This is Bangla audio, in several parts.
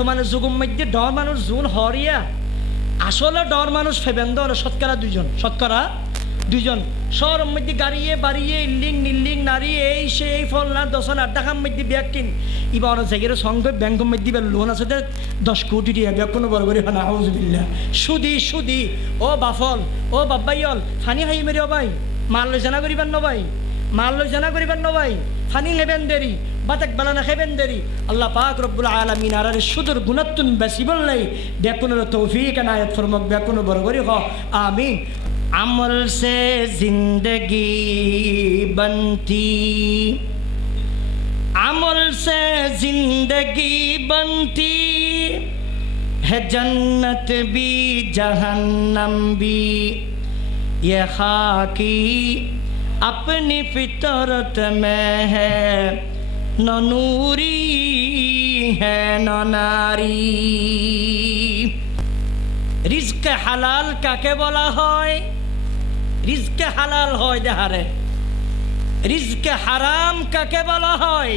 বর্তমানে যুগের মধ্যে ডর মানুষ জুন হরিয়া আসলে ডর মানুষ ফেবেন্দ শতকরা দুইজন শহরের মধ্যে গাড়িয়ে বাড়িয়ে ইল্লিং নিল্লিং নারী এই সেই ফল না 10 টাকার মধ্যে ব্যাগ কিন এবার জায়গার সঙ্গে ব্যাংকের মধ্যে লোন আছে 10 কোটি টাকা ব্যাগ কোনো বড় করে না আউযুবিল্লাহ সুদি ও বাফল ও বাব্বাইল ফানি খাই মেরে ভাই মাল জানা করিবার ন ভাই ফানি নেবেন দেরি বাতাক বালানা খেবেন দেরি আল্লাহ পাক রব্বুল আলামিন আর সুদূর গুণাত্তুন বেশি বললেই ব্যাকুনের তৌফিক এনায়েত ফরমাক ব্যাকুন বড় করে হ আমিন अमल से जिंदगी बनती है जन्नत भी जहन्नम भी ये खाकी अपनी फितरत में है न नूरी है न नारी रिज्क हालाल काके बोला है रिज्क हालाल হয় দেহারে রিজক হারাম কাকে বলা হয়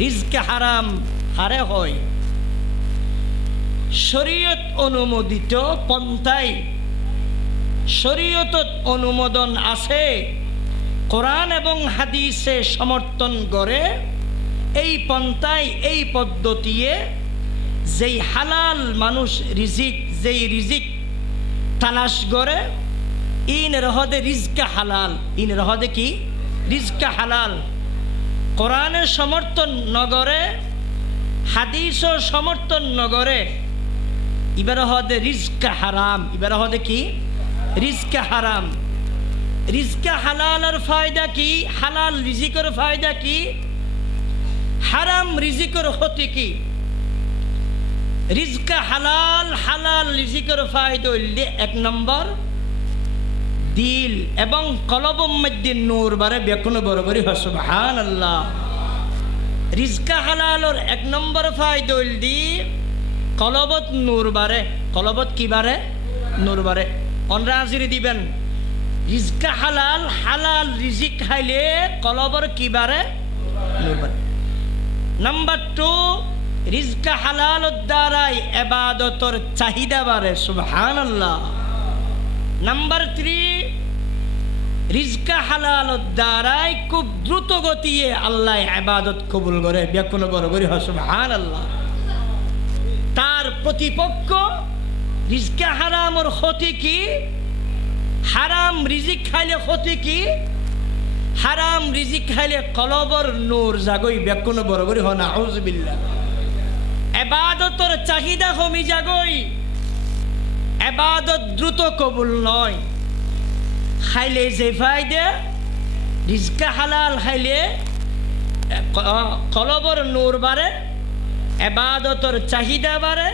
রিজক হারাম হারে হয় শরীয়ত অনুমোদিত পন্থায় শরীয়তত অনুমোদন আছে কোরআন এবং হাদিসে সমর্থন করে এই পন্থায় এই পদ্ধতিতে যেই হালাল মানুষ যেই রিজিক তালাশ করে ইন রহদে রিজক হালাল ইন রহদে কি রিজক হালাল কোরআনের সমর্থন নগরে হাদিসও সমর্থন নগরে ইবার হদে রিজক হারাম ইবার হদে কি রিজক হারাম রিজক হালালের ফায়দা কি হালাল রিজিকের ফায়দা কি হারাম রিজিকের ক্ষতি কি রিজক হালাল রিজিকের ফায়দা হইলে এক নম্বর দিল এবং কলবের মধ্যে নূর বাড়ে বেকুন বরাবরই হয় সুবহানাল্লাহ রিজক হালালের এক নম্বর ফায়দা হইল কলবত নূর বাড়ে কলবত কি বাড়ে নূর বাড়ে অনরা হাজিরি দিবেন রিজক হালাল রিজিক খাইলে কলবর কি বাড়ে নূর বাড়ে নাম্বার 2 রিজক হালালের দ্বারাই ইবাদতের চাহিদা বাড়ে সুবহানাল্লাহ নাম্বার 3 রিজক হালালের দ্বারাই খুব দ্রুত গতিতে আল্লাহ ইবাদত কবুল করে বেকুন বরাবরই হয় সুবহানাল্লাহ তার প্রতিপক্ষ রিজক হারামের ক্ষতি কি হারাম রিজিক খাইলে ক্ষতি কি হারাম রিজিক খাইলে কলবর নূর জাগই বেকুন বরাবরই হয় নাউযুবিল্লাহ ইবাদতের চাহিদা কমি জাগই ইবাদত দ্রুত কবুল নয় খাইলে যে ফায়দা রিজক হালাল খাইলে কলবর নূর বাড়ে ইবাদতের চাহিদা বাড়ে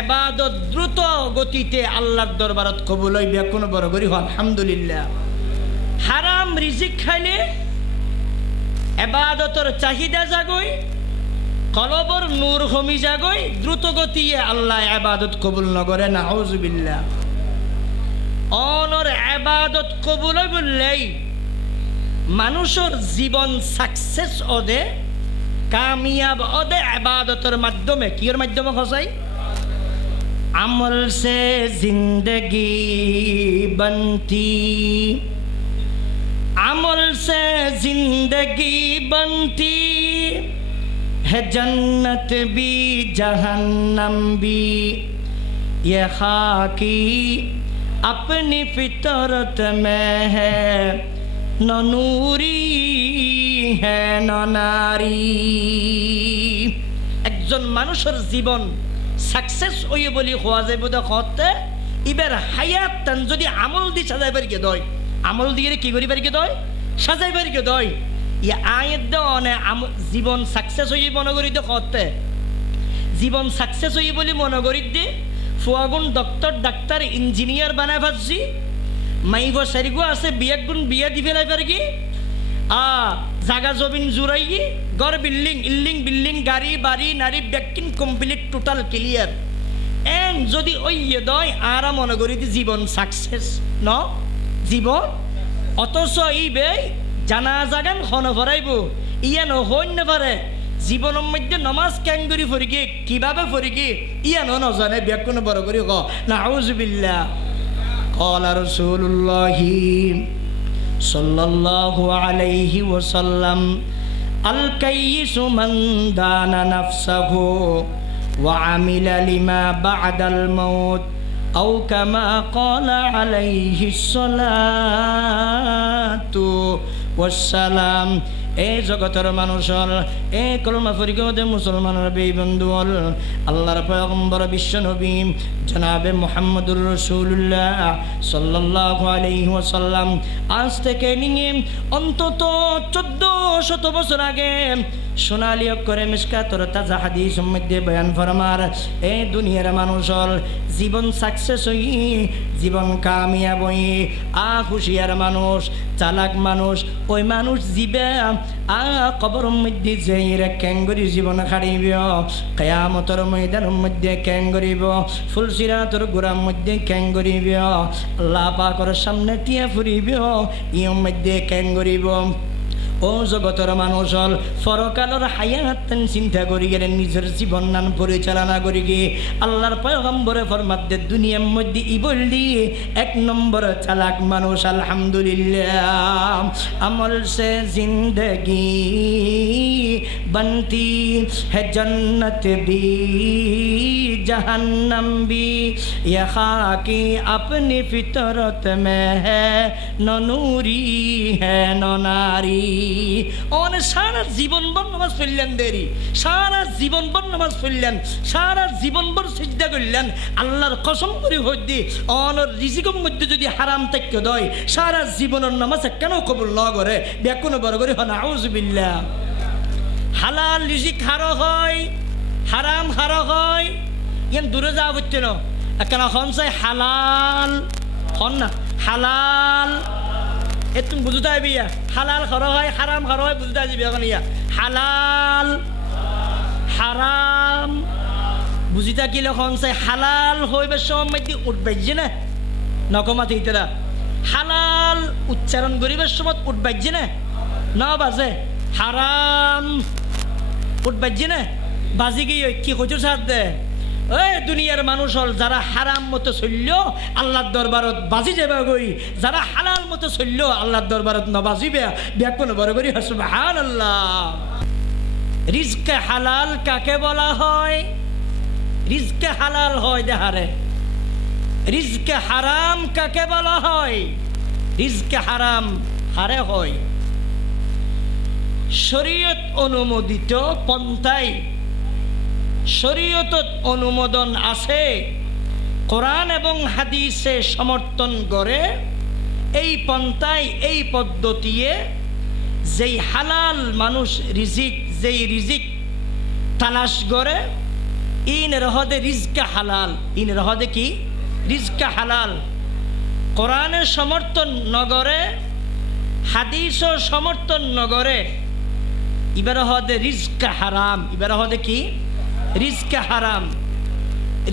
ইবাদত দ্রুত গতিতে আল্লাহর দরবারত কবুল হয় বেকুন বরাবরই হয় আলহামদুলিল্লাহ হারাম রিজিক খাইলে ইবাদতের চাহিদা জাগই কলবর নূর কমি জাগই দ্রুত গতিতে আল্লাহ ইবাদত কবুল নগরে নাউযুবিল্লাহ অনর ইবাদত কবুল বললেই মানুষের জীবন সাকসেস ওদে কামিয়াব ওদে ইবাদতের মাধ্যমে কির মাধ্যমে হসাই আমল সে জিন্দগি বনতি আমল সে জিন্দগি বনতি है जन्नत भी जहन्नम भी ये खाकी अपनी फितरत में है न नूरी है न नारी একজন মানুষের জীবন সাকসেস হইয়ে বলি হওয়া যাইব দেখতে এবার হায়াত তান যদি আমল দি সাজাইবার গে দয় আমল দিয়ে কি করিবার গে দয় সাজাইবার গে দয় ইয়া আয়াত দনে জীবন সাকসেস হইয়ে মনে করি দেখতে জীবন সাকসেস হইয়ে বলি মনে করি দে ফুয়াগুন ডক্টর ডাক্তার ইঞ্জিনিয়ার বানায় ভাবছি মাইব সারিগো আছে বিয়াগুন বিয়া দি ফেলাই পারে কি জাগা জমিন জুড়াই ঘর বিল্ডিং গাড়ি বাড়ি নারী ব্যাকিং কমপ্লিট টোটাল ক্লিয়ার এন যদি ওইয়ে দয় আর মনে করি জীবন সাকসেস ন জীবন অথচ ই বে জানা জাগান হন ভরাইব ইয়া নহইন পারে জীবনের মধ্যে নমাজ ক্যাঙ্গুরি ফরিগে কিভাবে ফরিগে ইয়ানো নজানে ব্যাকুন বড় করি ক নাউজুবিল্লাহ ক্বালা রাসূলুল্লাহি সাল্লাল্লাহু আলাইহি ওয়াসাল্লাম আল কাইয়িসু মান দানা নাফসাহু ওয়া আমিলা লিমা বা'দাল মাউত আও কামা ক্বালা আলাইহিস সালাতু ওয়াস সালাম। এ জগতের মানুষ হল, এ কলমা ফরিগদে মুসলমানের বেই বন্ধু হল, আল্লাহর পয়গম্বর বিশ্ব নবী জনাবে মুহাম্মদুর রাসূলুল্লাহ সাল্লাল্লাহু আলাইহি ওয়াসাল্লাম আজ থেকে নিয়ে অন্তত 1400 বছর আগে সোনালী অক্ষরে মিশকাতর তাজা হাদিস মধ্যে বয়ান ফরমার এ দুনিয়ার মানুষ হল জীবন সাকসেস হই, জীবন কামিয়াব হই, খুশিয়ার মানুষ, চালাক মানুষ, ওই মানুষ জীবে কবর মধ্যে যাইরা ক্যাঙ্গরি জীবন খাড়িব, কিয়ামতের ময়দানের মধ্যে ক্যাঙ্গরিব, ফুলসিরাতের গোড়ার মধ্যে ক্যাঙ্গরিব, আল্লাহ পাকের সামনে টিয়া ফুরিব, ইয়ম মধ্যে ক্যাঙ্গরিব। ও জগতের মানুষ হল পরকালের হায়াত চিন্তা করি গেলে নিজের জীবন নান পরিচালনা করি গিয়ে আল্লাহর পয়গম্বরে ফরমাতে দুনিয়ার মধ্যে ইবলি 1 নম্বর চালাক মানুষ। আলহামদুলিল্লাহ আমল সে জিন্দগি बनती है जन्नत भी जहन्नम भी ये खाकी अपनी फितरत में है न नूरी है न नारी। और सारा जीवन भर नमाज पढ़लेन देरी, सारा जीवन भर नमाज पढ़लेन, सारा जीवन भर सिजदा करलेन, আল্লাহর কসম করে হইদি অন রিজিকের মধ্যে যদি হারাম থেকে দেয় সারা জীবনের নামাজ কেন কবুল না করে বেকুন বড় করে হয় নাউজুবিল্লাহ। হালাল রিজিক হারা হয়, হারাম হারা হয়, ইয়ান দূরে যাওয়া হচ্ছে না কেন হন চাই হালাল হন না হালাল এ তুমি বুঝতে হবে ইয়া হালাল হারা হয় হারাম হারা হয় বুঝতে আসবে এখন ইয়া হালাল হারাম বুঝিতা কি হন চাই হালাল হইবে সময় উঠবে যে না নকমাতে ইতারা হালাল উচ্চারণ করিবার সময় উঠবে যে না বাজে হারাম উঠবাজি না বাজি গিয়ে কি কচুর সাথ দে ওই দুনিয়ার মানুষ হল যারা হারাম মতো চলল আল্লাহর দরবারত বাজি যাবে গই, যারা হালাল মতো চলল আল্লাহর দরবারত নবাজিবে ব্যাকুন বড় করি সুবহানাল্লাহ। রিজকে হালাল কাকে বলা হয়? রিজকে হালাল হয় দেহারে। রিজকে হারাম কাকে বলা হয়? রিজকে হারাম হারে হয় শরীয়ত অনুমোদিত পন্থায়, শরীয়তত অনুমোদন আছে, কোরআন এবং হাদিসে সমর্থন করে এই পন্থায় এই পদ্ধতিয়ে যেই হালাল মানুষ রিজিক যেই রিজিক তালাশ করে ইনের হদে রিজকে হালাল, ইনের হদে কি রিজকে হালাল। কোরআনের সমর্থন নগরে হাদিসও সমর্থন নগরে এবার হদে রিজকে হারাম, এবার হদে কি রিজকে হারাম।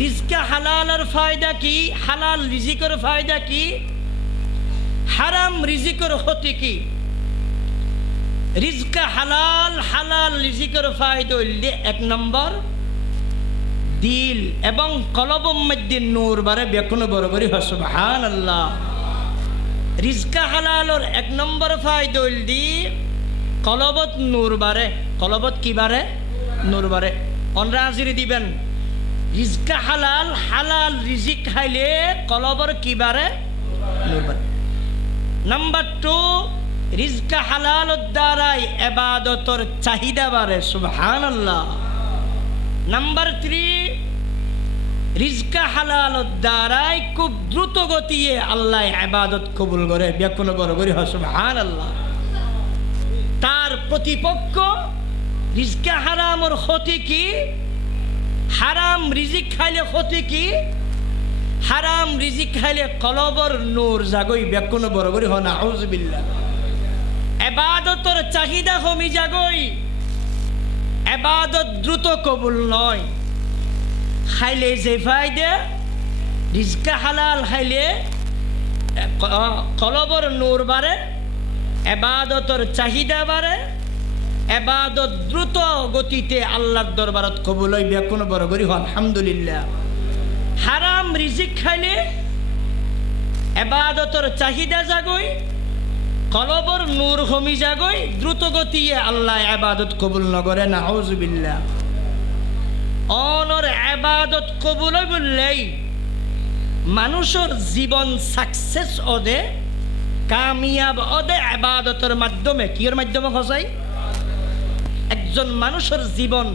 রিজকে হালালের ফায়দা কি? হালাল রিজিকের ফায়দা কি? হারাম রিজিকের ক্ষতি কি? রিজকে হালাল হালাল রিজিকের ফায়দা হইলে 1 নম্বর দিল এবং কলবের মধ্যে নূর বাড়ে বেকুন বরাবরই হয় সুবহানাল্লাহ। রিজকে হালালের 1 নম্বর ফায়দা হইল কলবত নূর বাড়ে। কলবত কি বাড়ে? নূর বাড়ে। অনরা হাজিরি দিবেন রিজকে হালাল হালাল রিজিক খাইলে কলবর কি বাড়ে? নূর বাড়ে। নাম্বার 2 রিজকে হালালের দ্বারাই ইবাদতের চাহিদা বাড়ে সুবহানাল্লাহ। নাম্বার 3 রিজকে হালালের দ্বারাই খুব দ্রুত গতিয়ে আল্লাহ ইবাদত কবুল করে বেকুন বরাবরই হয় সুবহানাল্লাহ। তার প্রতিপক্ষ রিজকে হারামের ক্ষতি কি? হারাম রিজিক খাইলে ক্ষতি কি? হারাম রিজিক খাইলে কলবর নূর জাগই বেকুন বরাবরই হয় নাউজুবিল্লাহ। ইবাদতের চাহিদা কমি জাগই, ইবাদত দ্রুত কবুল নয়। খাইলে যে ফায়দা রিজকে হালাল খাইলে কলবর নূর বাড়ে, ইবাদতের চাহিদা বাড়ে, এবাদত দ্রুত গতিতে আল্লাহর দরবারত কবুল হইবে কোনো বড় করি আলহামদুলিল্লাহ। হারাম রিজিক খাইলে এবাদতর চাহিদা জাগই, কলবর নূর কমি যাগই, দ্রুত গতিয়ে আল্লাহ এবাদত কবুল নগরে নাউজুবিল্লাহ। অনর এবাদত কবুল বললেই মানুষের জীবন সাকসেস ওদে, কামিয়াব ওদে এবাদতের মাধ্যমে। কির মাধ্যমে খসাই? একজন মানুষের জীবন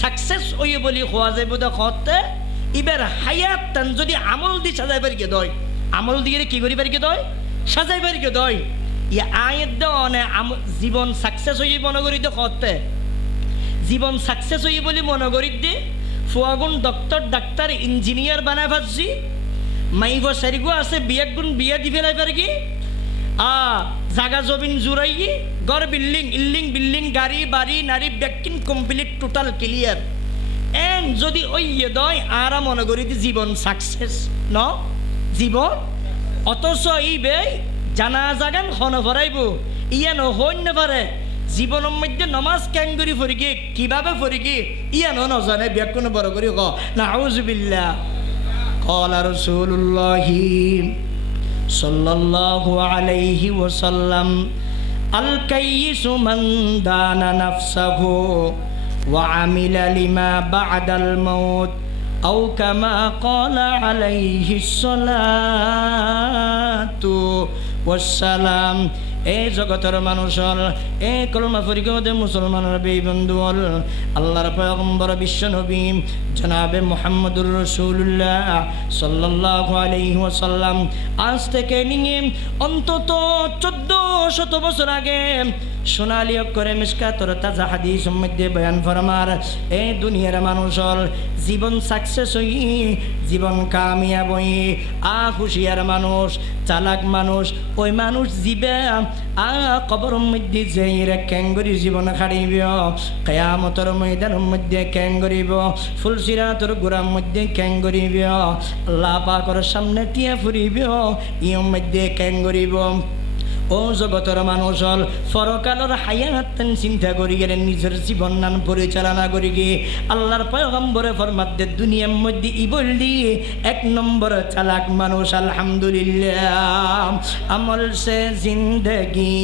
সাকসেস ওই বলি হওয়া যায় বোধ হতে এবার হায়াত টান যদি আমল দি সাজাইবার গে দয়, আমল দিয়ে কি করিবার গে দয়? সাজাইবার গে দয়। ইয়া আয়ের দনে জীবন সাকসেস হই মনে করি হতে, জীবন সাকসেস হই বলি মনে করি দে ফুয়াগুন ডক্টর ডাক্তার ইঞ্জিনিয়ার বানায় ভাবছি, মাইগো সারিগো আছে বিয়ে গুণ বিয়ে দি ফেলাই পারে কি জাগা জমিন জুড়াই গড় বিল্ডিং ইল্ডিং বিল্ডিং গাড়ি বাড়ি নারী ব্যাকিং কমপ্লিট টোটাল ক্লিয়ার। এন যদি ওই দয় আর মনে করি জীবন সাকসেস ন জীবন, অথচ ই বে জানা জাগান হন ভরাইব ইয়া নহন্য পারে জীবনের মধ্যে নমাজ ক্যাঙ্গুরি ফরিগে কিভাবে ফরিগে ইয়া নজানে ব্যাকুন বড় করি ক নাউজুবিল্লাহ। ক্বালা রাসূলুল্লাহি সাল্লাল্লাহু আলাইহি ওয়াসাল্লাম আল কাইয়িসু মান দানা নাফসাহু ওয়া আমিলা লিমা বা'দাল মাউত আও কামা ক্বালা আলাইহিস সালাতু ওয়াস সালাম। এ জগতের মানুষল, এ কলমা ফরিগদে মুসলমানের বেবন্ধু হল আল্লাহর পয়গম্বর বিশ্ব নবী জনাবে মুহাম্মদুর রাসূলুল্লাহ সাল্লাল্লাহু আলাইহি ওয়াসাল্লাম আজ থেকে নিয়ে অন্তত 1400 বছর আগে সোনালী অক্ষরে মিশকাতর তাজা হাদিস মধ্যে বয়ান ফরমার এ দুনিয়ার মানুষল জীবন সাকসেস হই, জীবন কামিয়াব হই, হুশিয়ার মানুষ, চালাক মানুষ, ওই মানুষ জীবে কবর মধ্যে যেই রে ক্যাঙ্গরি জীবন খাড়িব, কিয়ামতের ময়দানের মধ্যে ক্যাঙ্গরিব, ফুলসিরাতের গোড়ার মধ্যে ক্যাঙ্গরিব, আল্লাহ পাকের সামনে টিয়া ফুরিব, ইয়র মধ্যে ক্যাঙ্গরিব। ও জগতের মানুষ হল ফরকালের হায়াত চিন্তা করি গেলে নিজের জীবন নান পরিচালনা করি গিয়ে আল্লাহর পয়গম্বরে ফরমাতে দুনিয়ার মধ্যে ইবলি 1 নম্বর চালাক মানুষ। আলহামদুলিল্লাহ। আমল সে জিন্দগি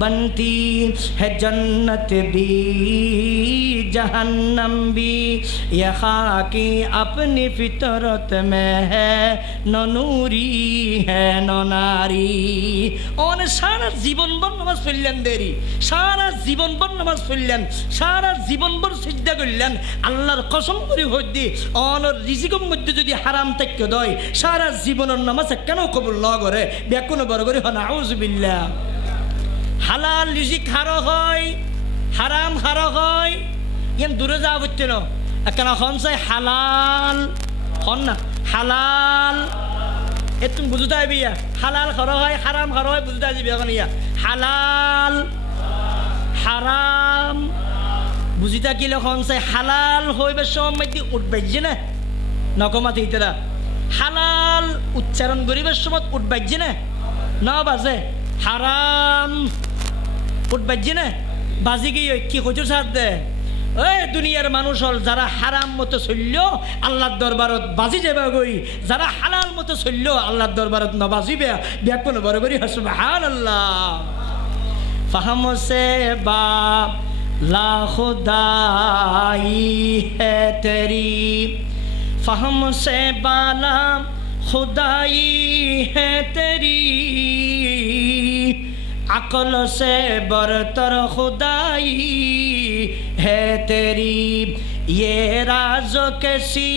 बनती है जन्नत भी जहन्नम भी, ये खाकी अपनी फितरत में है न नूरी है न नारी। और सारा जीवन भर नमाज पढ़लेन देरी, सारा जीवन भर नमाज पढ़लेन, सारा जीवन भर सिजदा करलेन, আল্লাহর কসম করে হইদি অন রিজিকের মধ্যে যদি হারাম থেকে দয় সারা জীবনের নামাজ কেন কবুল না করে বেকুন বড় করে হয় নাউজুবিল্লাহ। হালাল রিজিক হারো হয়, হারাম হারো হয়, ইয়ান দূরে যাওয়া হচ্ছে না কেন হন চাই হালাল হন না হালাল এ তুমি বুঝতে হবে ইয়া হালাল হারো হয় হারাম হারো হয় বুঝতে যাবি এখন ইয়া হালাল হারাম বুঝিতা কি হন চাই হালাল হইবে সময় উঠবে যে না নকমাতি ইতারা হালাল উচ্চারণ করিবার সময় উঠবে যে না বাজে হারাম উঠবাজি না বাজি গিয়ে কি কচুর সাথ দে ওই দুনিয়ার মানুষ হল যারা হারাম মতো চলল আল্লাহর দরবারত বাজি যাবে গই, যারা হালাল মতো চলল আল্লাহর দরবারত নবাজিবে ব্যাকুন বড় করি সুবহানাল্লাহ। ফাহম সে বাপ লা খুদাই হে তেরি, ফাহম সে বালা खुदाई है तेरी, अकल से बरतर खुदाई है तेरी, ये राज किसी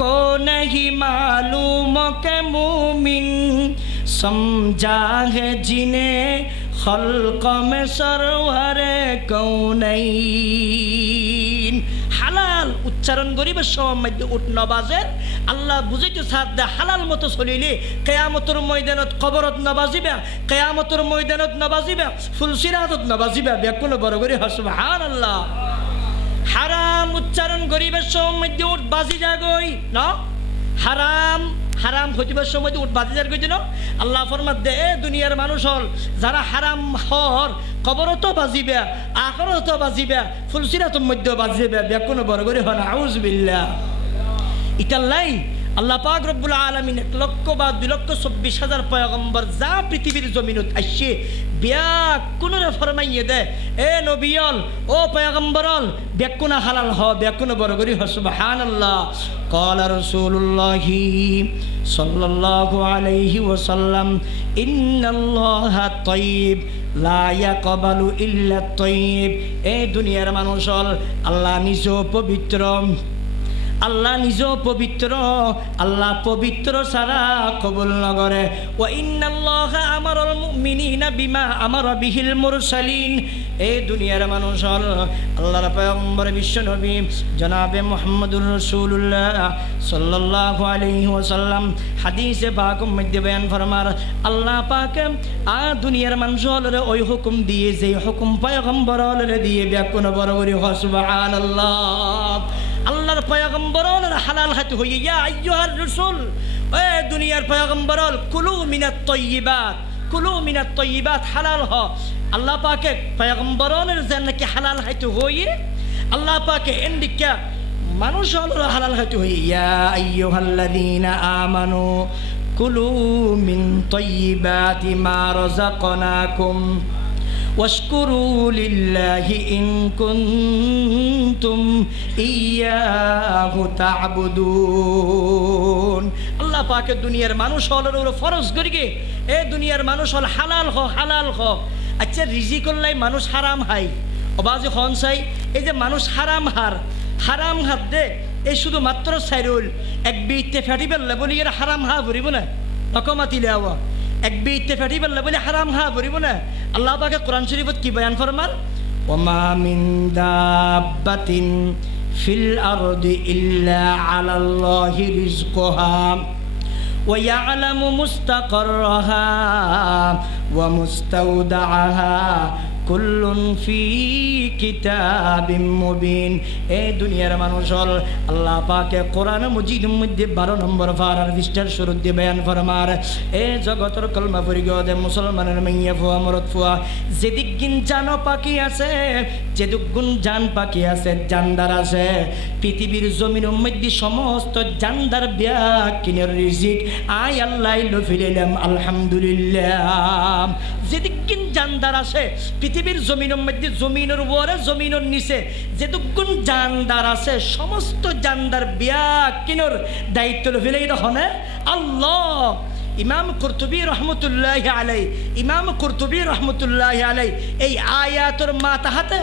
को नहीं मालूम के मुमिन समझा है जिन्हें खल्क में सरवर कौनैन। হালাল উচ্চারণ করিবার সময় উঠ নবাজের আল্লাহ বুঝাইতে সাথ দে হালাল মতো চলিলে কিয়ামতের ময়দানত কবরত নবাজিবা, কিয়ামতের ময়দানত নবাজিবা, ফুলসিরাতত নবাজিবা বেকুন বড় করে সুবহানাল্লাহ। হারাম উচ্চারণ করিবার সময় উঠ বাজি যাগই না হারাম হারাম হইবার সময় বাজিজার কই দিল আল্লাহ ফরমাত দে দুনিয়ার মানুষ হল যারা হারাম হর কবরত বাজিবে আখরত বাজিবে ফুলসিরাতুর মধ্যে বাজিবে বেকুন বড় করে হন আউযুবিল্লাহ ইতাল্লাই আল্লাহ পাক রব্বুল আলামিন 1 লক্ষ বা 2,24,000 পয়গম্বর যা পৃথিবীর জমিনত আসছে ব্যাকুনরে ফরমাইয়ে দে এ নবিয়ল ও পয়গম্বরল ব্যাকুনা হালাল হ ব্যাকুন বড় করি হ সুবহানাল্লাহ ক্বালা রাসূলুল্লাহি সাল্লাল্লাহু আলাইহি ওয়াসাল্লাম ইন্নাল্লাহা তাইয়্যিব লা ইয়াকবালু ইল্লা তাইয়্যিব এ দুনিয়ার মানুষ হল আল্লাহ নিজে পবিত্র আল্লাহ নিজ পবিত্র আল্লাহ পবিত্র সারা কবুল নগরে ওয়া ইন্নাল্লাহা আমারাল মুমিনিনা বিমা আমারা বিহিল মুরসালিন এই দুনিয়ার মানুষ হল আল্লাহর পয়গম্বর বিশ্ব নবী জনাবে মুহাম্মদুর রাসূলুল্লাহ সাল্লাল্লাহু আলাইহি ওয়াসাল্লাম হাদিসে পাক মধ্যে বয়ান ফরমার আল্লাহ পাক দুনিয়ার মানুষ হলরে ওই হুকুম দিয়ে যে হুকুম পয়গম্বর হলরে দিয়ে ব্যাকুন বড় করে সুবহানাল্লাহ আল্লাহর পয়গম্বরর হালাল খাইতে হই ইয়া আইয়ুহার রাসূল এ দুনিয়ার পয়গম্বরল কুলু মিনাত তাইয়্যিবাত হালাল হ আল্লাহ পাকে পয়গম্বরর জান্নাকে হালাল খাইতে হই আল্লাহ পাকে এন্ডিকা মানুষ হলর হালাল খাইতে হই ইয়া আইয়ুহাল্লাযীনা আমানু কুলু মিন তাইয়্যিবাতি মা রাযাকনাকুম ওয়াশকুরু লিল্লাহি ইন কুনতুম ইয়্যাহু তা'বুদুন আল্লাহ পাকের দুনিয়ার মানুষ হলর ওর ফরজ করিগে এ দুনিয়ার মানুষ হল হালাল হ আচ্ছা রিজিকুল্লাই মানুষ হারাম হাই অবাজি হন চাই এই যে মানুষ হারাম হার দে এই শুধু মাত্র সাইরুল এক বিতে ফেটি বেললে বলি এর হারাম হা ভরিব না রকমাতিলে আওয়া এক বিতে ফেটি বেললে বলি হারাম হা ভরিব না আল্লাহ পাকে কোরআন শরীফত কি বয়ান ফরমার ওমা মিন দাব্বাতিন ফিল আরদি ইল্লা আলাল্লাহি রিজকুহা ওয়া ইয়ালামু মুস্তাকাররাহা ওয়া মুস্তাওদাআহা কুল্লুন ফি কিতাবিম মুবিন এই দুনিয়ার মানুষ হল আল্লাহ পাকে কোরআন মজিদের মধ্যে 12 নম্বর পারার পৃষ্ঠার শুরুতে বয়ান ফরমার এ জগতের কলমা পরিগদে মুসলমানের মাইয়া ফুয়া মরদ ফুয়া যেদিকগিন জানো পাখি আছে যেদিকগুন জান পাখি আছে জানদার আছে পৃথিবীর জমিনের মধ্যে সমস্ত জানদার ব্যাকিনের রিজিক আই আল্লাহ লফিলাম আলহামদুলিল্লাহ যেদিকগিন জানদার আছে পৃথিবীর জমিনের মধ্যে জমিনের উপরে জমিনের নিচে যেটুকুন জানদার আছে সমস্ত জানদার ব্যাকিনের দায়িত্ব লফিলাই হনে আল্লাহ ইমাম কুরতুবী রহমতুল্লাহি আলাইহি এই আয়াতের মাতাহাতে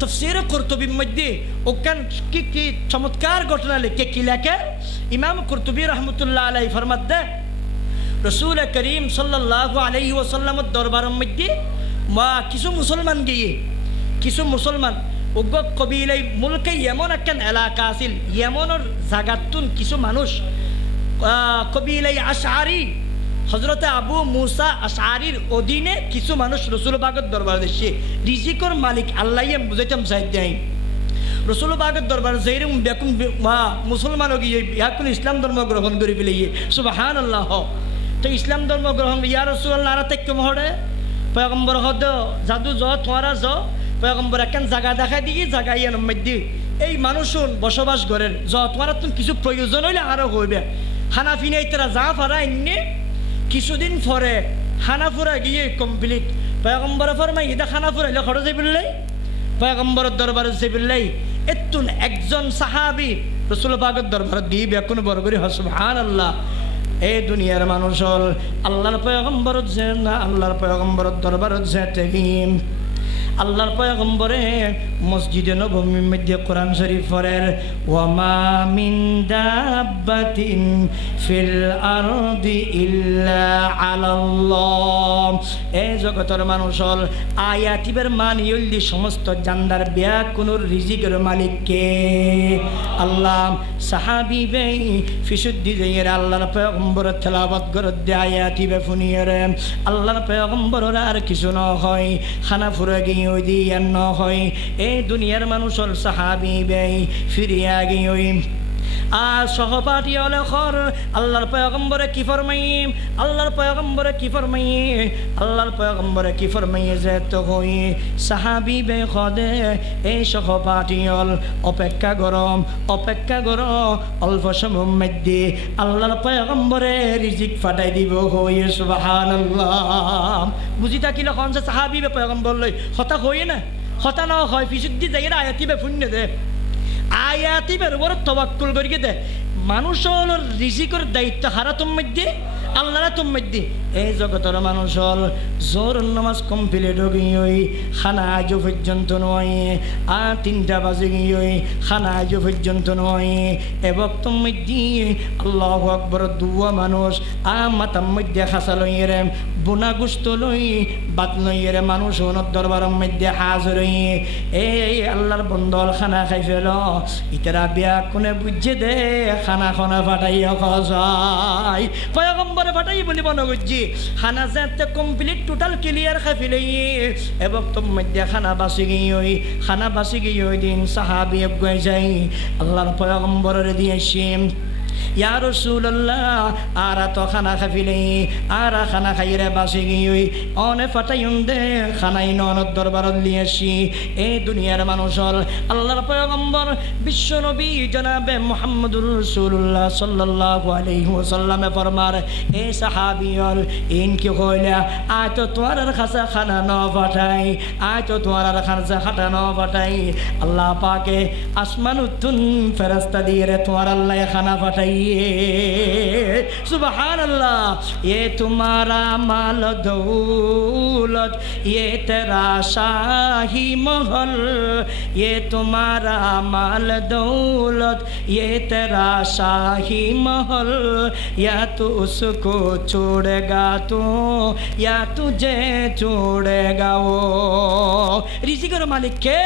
তফসির কুরতুবীর মধ্যে ওখান কি চমৎকার ঘটনা লিখে কি লেখে ইমাম কুরতুবী রহমতুল্লাহ আলাইহি ফরমাত দে রসুল করিম সাল্লাল্লাহু আলাইহি ওয়াসাল্লামের দরবারের মধ্যে কিছু মুসলমান গিয়ে কিছু মুসলমান উগ্র কবিলাই মুলকে এমন একখান এলাকা আছিল এমনের জাগাতুন কিছু মানুষ কবিলাই আশআরি হজরতে আবু মুসা আশআরির অধীনে কিছু মানুষ রসুল পাকের দরবার এসে রিজিকর মালিক আল্লাহ বুঝাইতাম চাই দেয় রসুল পাকের দরবার যেরকম বেকুন মুসলমান গিয়ে এখন ইসলাম ধর্ম গ্রহণ করে ফেলে সুবহানাল্লাহ তো ইসলাম ধর্ম গ্রহণ ইয়া রাসূলুল্লাহ আর তেক মহড়ে পয়গম্বর হদ জাদু জ তোয়ারা জ পয়গম্বর একখান জায়গা দেখাই দিয়ে জায়গা ইয়ার মধ্যে এই মানুষজন বসবাস করেন জ তোয়ারা তুমি কিছু প্রয়োজন হইলে আরও হইবে হানাফি নেই তারা যা ফারা এমনি কিছুদিন পরে হানাফুরা গিয়ে কমপ্লিট পয়গম্বর ফরমাই এটা হানাফুরা হইলে খরচ যাইবিল্লাই পয়গম্বরের দরবারে যাইবিল্লাই এতুন একজন সাহাবি রসুল পাকের দরবারে দিয়ে বেকুন বড় করে সুবহানাল্লাহ এই দুনিয়ার মানুষ হল আল্লাহর পয়গম্বরত যে না আল্লাহর পয়গম্বরত দরবারত যেতে আল্লাহর পয়গম্বরে মসজিদে নববীর মধ্যে কোরআন শরীফ পড়ের ওয়ামা মিন দাব্বাতিন ফিল আরদি ইল্লা আলাল্লাহ এই জগতের মানুষ হল আয়াতিবের মানি হইলি সমস্ত জান্দার ব্যাকুনুর রিজিকের মালিক কে আল্লাহ সাহাবী বেই ফিসুদ্দি যাইয়ের আল্লাহর পয়গম্বরের তেলাওয়াত করে দে আয়াতিবে ফুনিয়ে আল্লাহর পয়গম্বরের আর কিছু না হয় খানা ফুরে গিয়ে ওই দিয়ান ন হয় এই দুনিয়ার মানুষ হল সাহাবী বেই ফিরিয়া গিয়ে আর সহপাঠী হলে খর আল্লাহর পয়গম্বরে কি ফরমাইম আল্লাহর পয়গম্বরে কি ফরমাইয়ে আল্লাহর পয়গম্বরে কি ফরমাইয়ে যে তো হই সাহাবী বে খদে এই সহপাঠী হল অপেক্ষা করো অল্প সময়ের মধ্যে আল্লাহর পয়গম্বরে রিজিক ফাটাই দিব হই সুবহানাল্লাহ বুঝি থাকিল কোন সাহাবী বে পয়গম্বর লই হতা হই না হতা না হয় ফিসুদ্দি জায়গা আয়াতি বে পুণ্য দে আয়াতি বের উপর তওয়াক্কুল করিয়ে দে মানুষ হল রিজিকের দায়িত্ব হারাতুম মধ্যে আল্লাহরা তুম মধ্যে এই জগতের মানুষ হল জোর নামাজ কমপ্লিট হই খানা আজ পর্যন্ত নয় আর 3টা বাজে গিয়ে খানা আজ পর্যন্ত নয় এবং তুম মধ্যে আল্লাহু আকবার দুয়া মানুষ মাতার মধ্যে খাসা লইয়ে রে বোনা গুস্ত লই বাত লইয়ে রে মানুষ ওনার দরবারের মধ্যে হাজির হইয়ে এই আল্লাহর বন্দল খানা খাই ফেল ইতারা বিয়া কোনে বুঝে দে খানা খানা ফাটাইয়া খাই পয়গম্বরে ফাটাই বলি মনে করছি খানা যাতে কমপ্লিট টোটাল ক্লিয়ার খাই ফেলে এবং তোর মধ্যে খানা বাসি গিয়ে দিন সাহাবি গয়ে যাই আল্লাহর পয়গম্বরের দিয়েছি ইয়া রাসূলুল্লাহ আরা তো খানা খাইলে আরা খানা খাইরে বাসি গিয়ে অনে ফাটাইন দে খানাই ননদ দরবারত লিয়েছি এই দুনিয়ার মানুষ হল আল্লাহর পয়গম্বর বিশ্ব নবী জনাবে মুহাম্মদুর রাসূলুল্লাহ সাল্লাল্লাহু আলাইহি ওয়াসাল্লামে ফরমার এই সাহাবী হল ইনকি কইলা আয় তো তোমার খাসা খানা ন ফাটাই আয় তো তোমার খাসা খাটা ন ফাটাই আল্লাহ পাকে আসমানুতুন ফেরেশতা দিয়ে রে তোমার আল্লাহ খানা ফাটাই सुबहानल्लाह ये तुम्हारा माल दौलत ये तेरा शाही महल ये तुम्हारा माल दौलत ये तेरा शाही महल या तो उसको छोड़ेगा तो या तुझे छोड़ेगा वो रिजिकेर मालिक के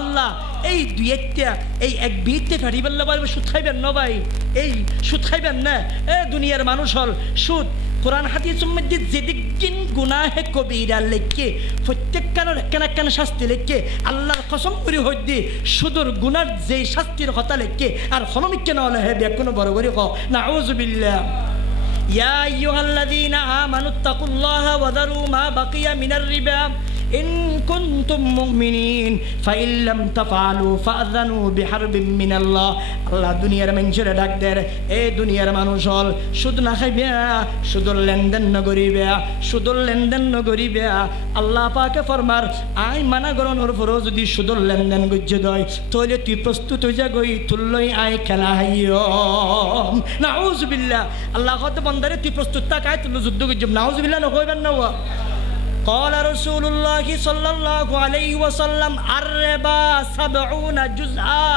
আল্লাহ এই দুইটা এই এক বিতে ফাটিবেন না ভাই সুদ খাইবেন না ভাই এই সুদ খাইবেন না এ দুনিয়ার মানুষ হল সুদ কোরআন হাদিসের মধ্যে যেদিন গুনাহে কবিরা লেখে প্রত্যেকটার একখান শাস্তি লেখে আল্লাহর কসম করে হইদি সুদর গুনার যে শাস্তির কথা লেখে আর হনমিকে না হলে হে কোনো বড় করে ক নাউযুবিল্লাহ ইয়া আইয়ুহাল্লাযীনা আমানুত্তাকুল্লাহা ওয়া যারু মা বাকিয়া মিনার রিবা إن كنتم مؤمنين فإن لم تفعلوا فأذنوا بحرب من الله الله দুনিয়ার মানুষের ডাক দেয় এই দুনিয়ার মানুষ হল সুদ না খাইবে সুদর লেনদেন ন করিবে সুদর লেনদেন ন করিবে আল্লাহ পাকে ফরমার আই মানা গরনোর পরও যদি সুদর লেনদেন গজ্জে দয় তাহলে তুই প্রস্তুত হয়ে যা গই তুললই আই খেলা হাইও নাউযুবিল্লাহ আল্লাহ কত বন্দারে তুই প্রস্তুত থাক আই তুল যুদ্ধ গজ্জব নাউযুবিল্লাহ ন কইবেন না قال رسول الله صلى الله عليه وسلم الربا 70 جزءا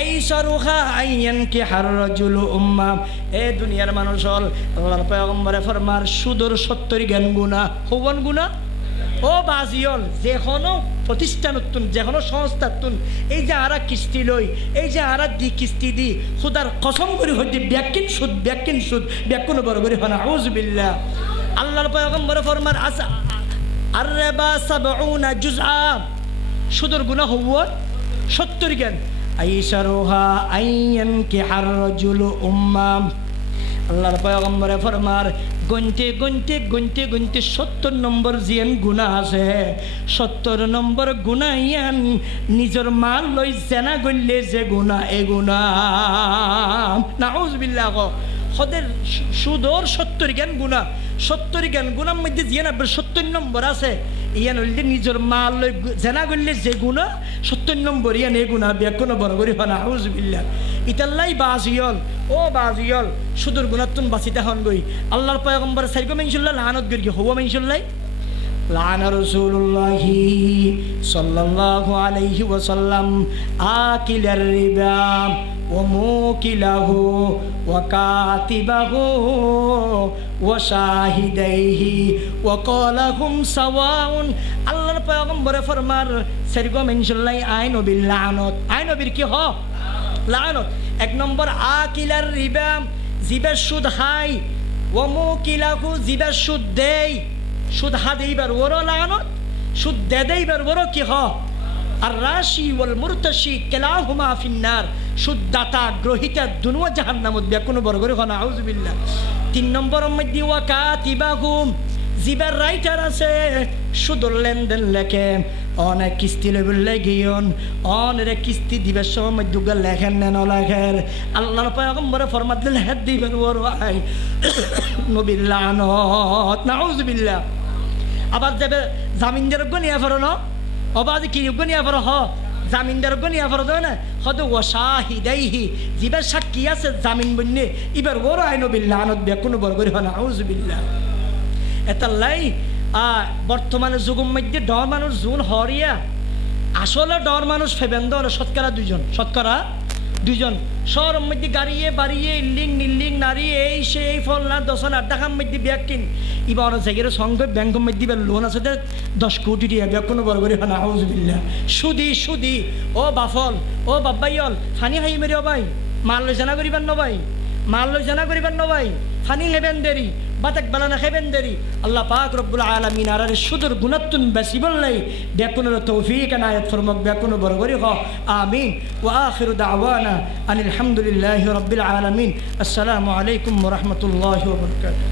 আইসারুহা আইয়ান কি হাররাজুল উম্মাহ এ দুনিয়ার মানুষ হল আল্লাহর পয়গম্বরে ফরমার সুদর 70 জ্ঞান গুনাহ হবন গুনাহ ও বাজিয়ল যে কোনো প্রতিষ্ঠানতুন যে কোনো সংস্থাতুন এই যে আরা কিস্তি লই এই যে আরা দি কিস্তি দি খুদার কসম করে হইতে ব্যাকিন সুদ ব্যাকুন বড় করে হনা আউযুবিল্লাহ আল্লাহর পয়গম্বর ফরমান আর-রিবা 70 জুজআ সুদর গুনাহ হওয়া 70 জ্ঞান আইসারুহা আইয়ান কি হাররাজুল উম্মাহ আল্লাহর পয়গম্বরে ফরমার গন্তে 70 নম্বর জিয়ান গুনাহ আছে 70 নম্বর গুনাহ ইয়ান নিজের মাল লই জেনা গইলে যে গুনাহ এ গুনাহ নাউযুবিল্লাহ খদের সুদর 70 জ্ঞান গুনাহ 70 জ্ঞান গুনার মধ্যে জিয়ান 70 নম্বর আছে ইয়ান হইলে নিজের মাল লই জেনা গইলে যে গুনাহ 70 নম্বর ইয়ান এ গুনাহ বিয়া কোন বড় করি হয় নাউযুবিল্লাহ ইতাল্লাই বাজিয়ল ও বাজিয়ল সুদর গুনাতুন বাঁচিতে হন গই আল্লাহর পয়গম্বর সাইগো ইনশাআল্লাহ লানত গরি হওয়া ইনশাআল্লাহ লানা রাসূলুল্লাহি সাল্লাল্লাহু আলাইহি ওয়াসাল্লাম আকিলার রিবা ওয়া মুকিলাহু ওয়া কাতিবাহু ওয়া শাহিদাইহি ওয়া ক্বালাহুম সাওয়াউন আল্লাহর পয়গম্বরে ফরমার সাইগো ইনশাআল্লাহ আই নবীর লানত আই নবীর কি হ লানত এক নম্বর আকিলার রিবা জিবার সুদ হাই ওয়া মুকিলাহু জিবার সুদ দেই সুদ হাদিবার ওরো লানত সুদ দেইবার ওরো কি হ আর রাশি ওয়াল মুরতাশি কিলাহুমা ফিন্নার, সুদদাতা গ্রহিতা দুনুয়া জাহান্নামত বিয়া কোনো বড় করে কোন আউযুবিল্লাহ। 3 নম্বরের মধ্যে ওয়া কাতিবাহুম, জিবার রাইটার আছে সুদর লেনদেন লেখে, অনেক কিস্তি লেবুল্লে গিয়ন অনেক কিস্তি দিবের সময় মধ্যে লেখেন নেন লেখের। আল্লাহর পয়গম্বরে ফরমাতেন হেদ দিবেন ওর ভাই নবীর লানত নাউযুবিল্লাহ। আবার যাবে জামিনদার গনিয়া ফেরো না, অবাধ কি গনিয়া ফেরো হ জামিনদার গনিয়া ফেরো দেয় না হদ ওয়াশাহিদাইহি, জিবার সাক্ষী আছে জামিন বন্যে এবার ওর আই নবীর লানত বিয়া কোনো বড় করে হয় নাউযুবিল্লাহ। এতাল্লাই বর্তমানে যুগের মধ্যে ডর মানুষ জুন হরিয়া, আসলে ডর মানুষ ফেবেন্দ শতকরা 2 জন, শতকরা 2 জন। শহরের মধ্যে গাড়িয়ে বাড়িয়ে ইল্লিং নিল্লিং নারী এই সে এই ফল না 10 আড্ডা খাম মধ্যে ব্যাগ কিন এবার জায়গার সঙ্গে ব্যাংকের মধ্যে লোন আছে 10 কোটি টাকা ব্যাগ কোনো বড় করে হয় না আউযুবিল্লাহ। সুদি সুদি ও বাফল ও বাব্বাইল ফানি খাই মেরে ভাই মাল লই জানা করিবার ন ভাই, মাল লই জানা করিবার ন ভাই, ফানি হেবেন দেরি বাতাক বালানা হেবেন দেরি। আল্লাহ পাক রব্বুল আলামিন আর সুদূর গুণাত্তুন বেশি বললাই বেকুনের তৌফিক এনায়েত ফরমাক বেকুন বড় করে হ আমিন। ওয়া আখিরু দাওয়ানা আনিল হামদুলিল্লাহি রাব্বিল আলামিন। আসসালামু আলাইকুম ওয়া রাহমাতুল্লাহি ওয়া বারাকাতুহু।